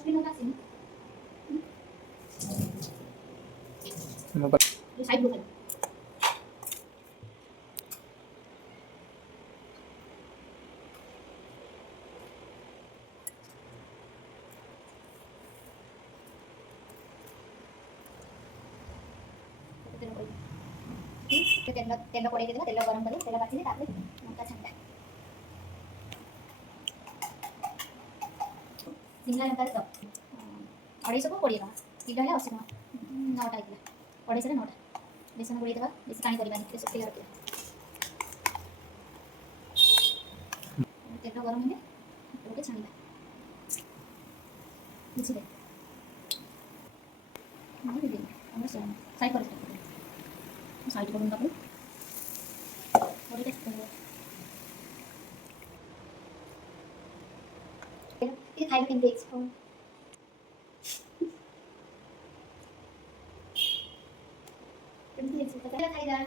সসপেনও আছে mobile side গুলো तेल पड़े तेल गरम कर तेल बाची लंका छाड़ा सिमला लंका तो 250 को 20 टका किलो है 80 टका 9टा आइला 250 9टा बेसन गुड़ी देबा बेसी पानी करबानी बेसी तेल रखिबा तेल गरम हेले ओके छाणीबा बुझिले हम दे हम साइड कर साइड करून टाकू थोड़ी ये खाइबा केमते केमते पता खाइबा